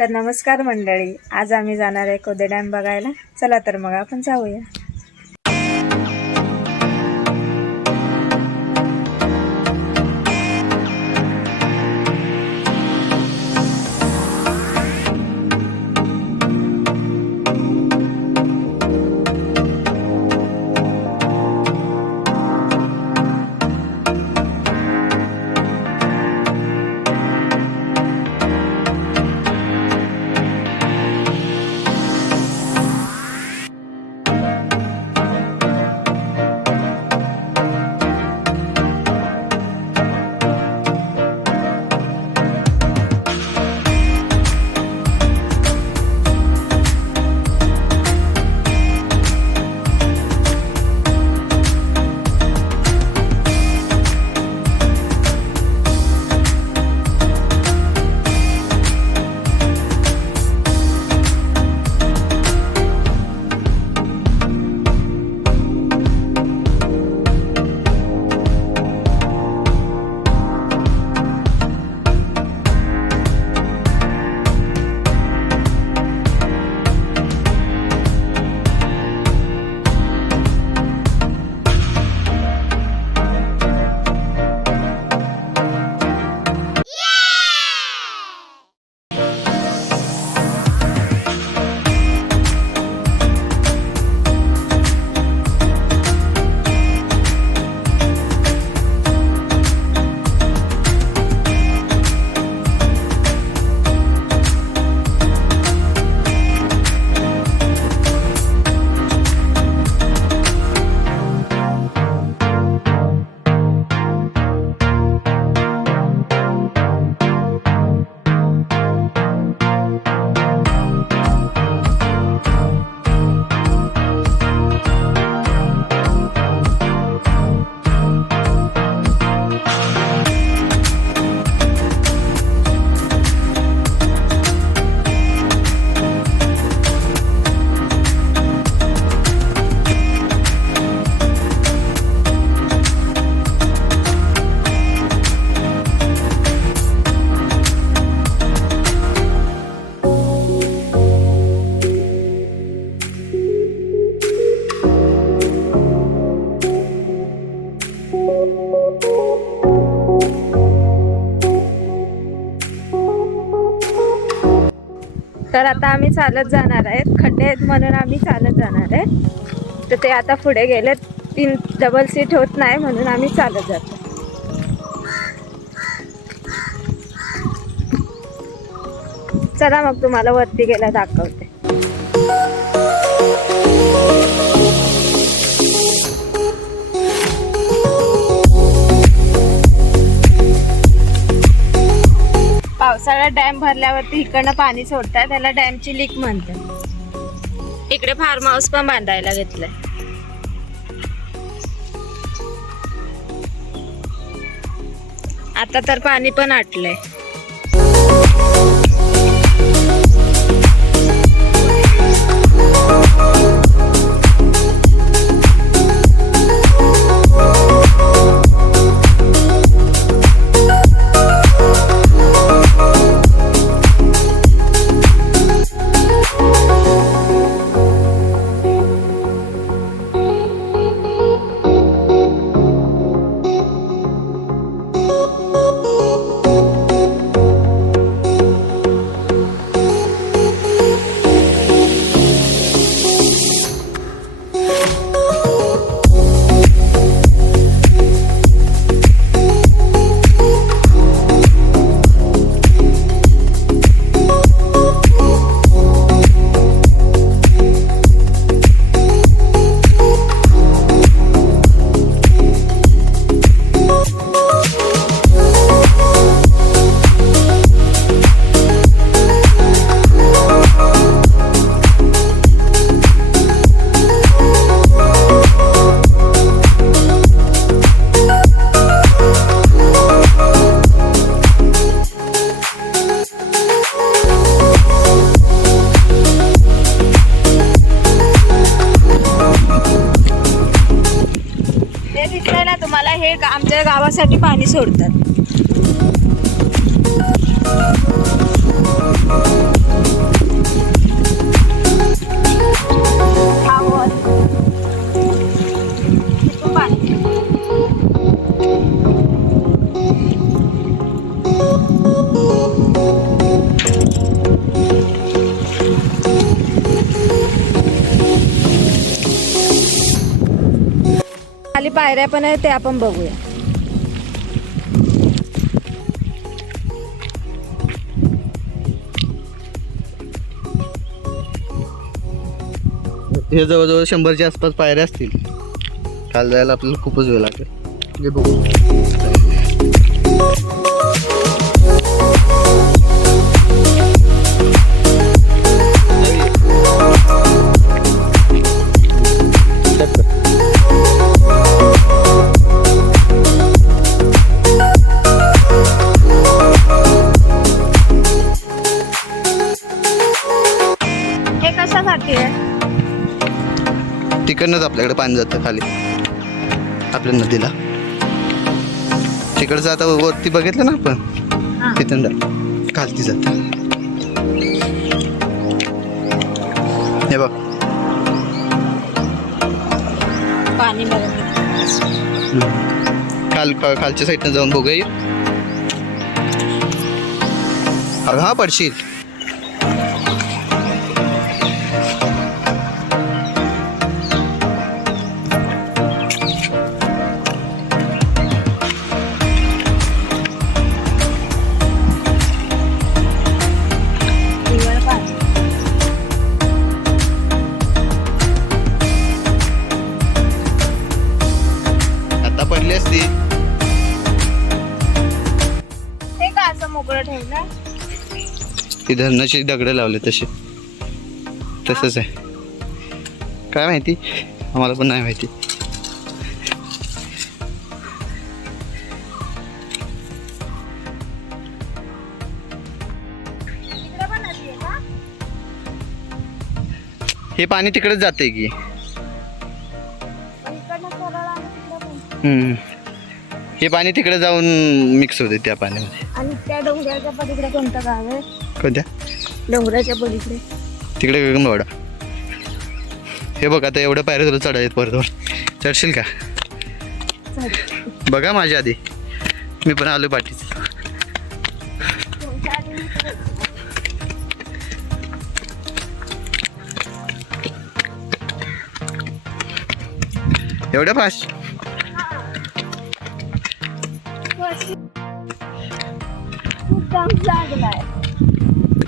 तर नमस्कार मंडळी, आज आम्ही जाणार आहे कोदे डॅम बघायला. चला तर मग आपण जाऊया. तर आता आम्ही चालत जाणार आहेत. खड्डे आहेत म्हणून आम्ही चालत जाणार आहे. तर ते आता पुढे गेले, 3 डबल सीट होत नाही म्हणून आम्ही चालत जातो. चला मग तुम्हाला वरती गेला दाखवते. पावसाळ्यात डॅम भरल्यावरती इकडनं पाणी सोडतात, त्याला डॅमची लीक म्हणतात. इकडे फार्म हाऊस पण बांधायला घेतलंय. आता तर पाणी पण आटलंय. हे आमच्या गावासाठी पाणी सोडतात. पायऱ्या पण आहे ते आपण बघूया. हे जवळजवळ 100च्या आसपास पायऱ्या असतील. खाली जायला आपल्याला खूपच वेळ लागेल. हे बघू. हे कशासाठी आहे? तिकडनंच आपल्याकडे पाणी जातं खाली आपल्या नदीला. तिकडचं आता वरती बघितलं ना आपण, तिथं खालती जात. हे बघ पाणी खालच्या साईडनं जाऊन बघूया. हा पडशील. पडली असती. हे का असं मोकळं ठेवलं? ती धरणाची दगडं लावले तसे. तसंच आहे. काय माहिती, आम्हाला पण नाही माहिती. हे पाणी तिकडेच जाते की. हे पाणी तिकडे जाऊन मिक्स होते त्या पाण्यामध्ये. आणि त्या डोंगराच्या पलीकडे कोणतं गाव आहे? कोणत्या डोंगराच्या पलीकडे तिकडे गगनबावडा. हे बघ आता एवढं पायऱ्या तुला चढायचं परत. चढशील का? बघा माझ्या आधी, मी पण आलो पाठीच. एवढं फास्ट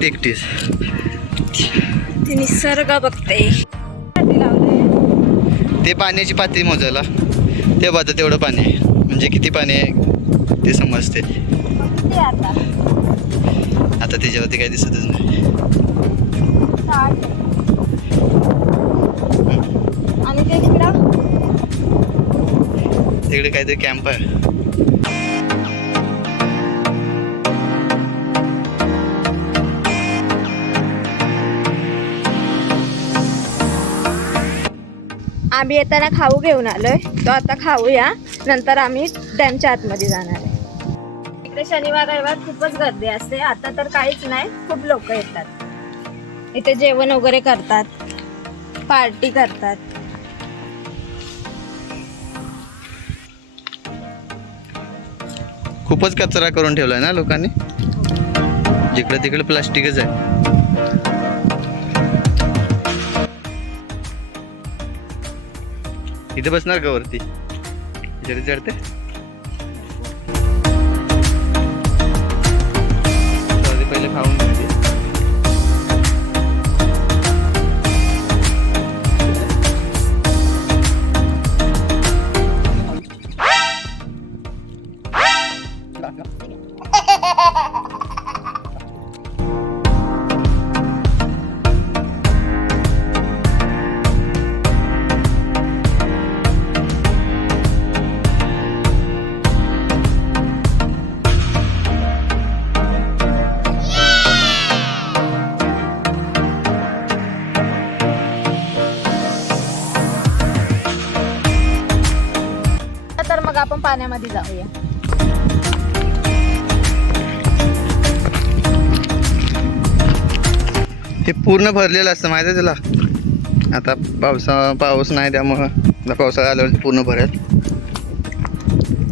एकटीच ते निसर्ग बघते. ते पाण्याची पातळी मोजायला ते बघा तेवढं पाणी आहे, म्हणजे किती पाणी आहे ते समजते. आता त्याच्यावरती काही दिसतच नाही. आणि ते तिकडे काहीतरी कॅम्प आहे. आम्ही येताना खाऊ घेऊन आलोय, तो आता खाऊया, नंतर आम्ही डॅमच्या आतमध्ये जाणार आहे. इकडे शनिवार रविवार खूपच गर्दी असते. आता तर काहीच नाही, खूप लोक येतात इथे, जेवण वगैरे करतात, पार्टी करतात. खूपच कचरा करून ठेवलाय ना लोकांनी. जिकडे तिकडे प्लास्टिकच आहे. इथे बसणार का वरती? चढते पहिले खाऊन घ्यायचे. तर मग आपण पाण्यामध्ये जाऊया. ते पूर्ण भरलेलं असतं माहिती आहे तुला. आता पाऊस नाही त्यामुळं पावसाळा आल्यावर पूर्ण भरेल.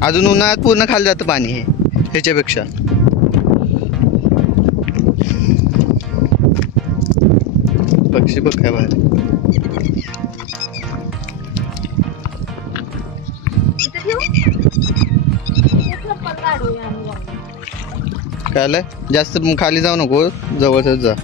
अजून उन्हाळ्यात पूर्ण खाली जातं पाणी हे ह्याच्यापेक्षा. पक्षी बघ काय बाहेर. कळलं? जास्त खाली जाऊ नको, जवळच जा.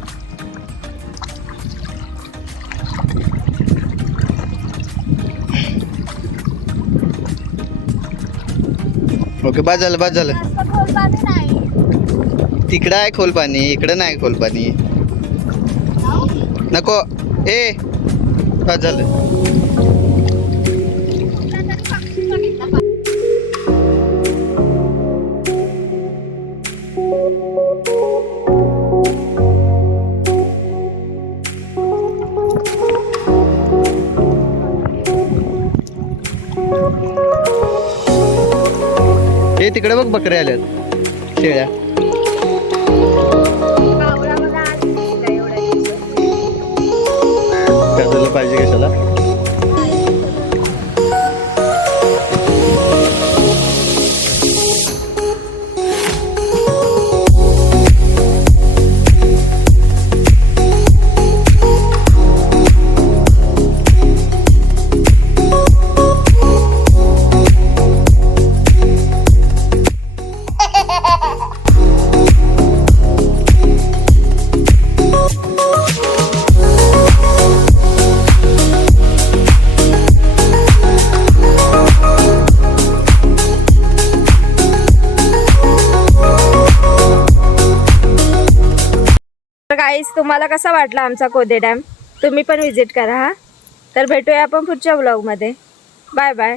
ओके, बाद झालं. जास्त खोल पाणी नाही. तिकडं आहे खोल पाणी, इकडं नाही खोल पाणी. नको ए, बाद झालं. हे तिकडे बघ, बकऱ्या आल्यात, शेळ्या. कावळा बघा आज दिसला एवढा दिवस. काय पाहिजे कशाला? गाईस, तुम्हाला कसा वाटला आमचा कोदे डॅम? तुम्ही पण विजिट करा हा. तर भेटूया आपण पुढच्या ब्लॉगमध्ये. Bye bye.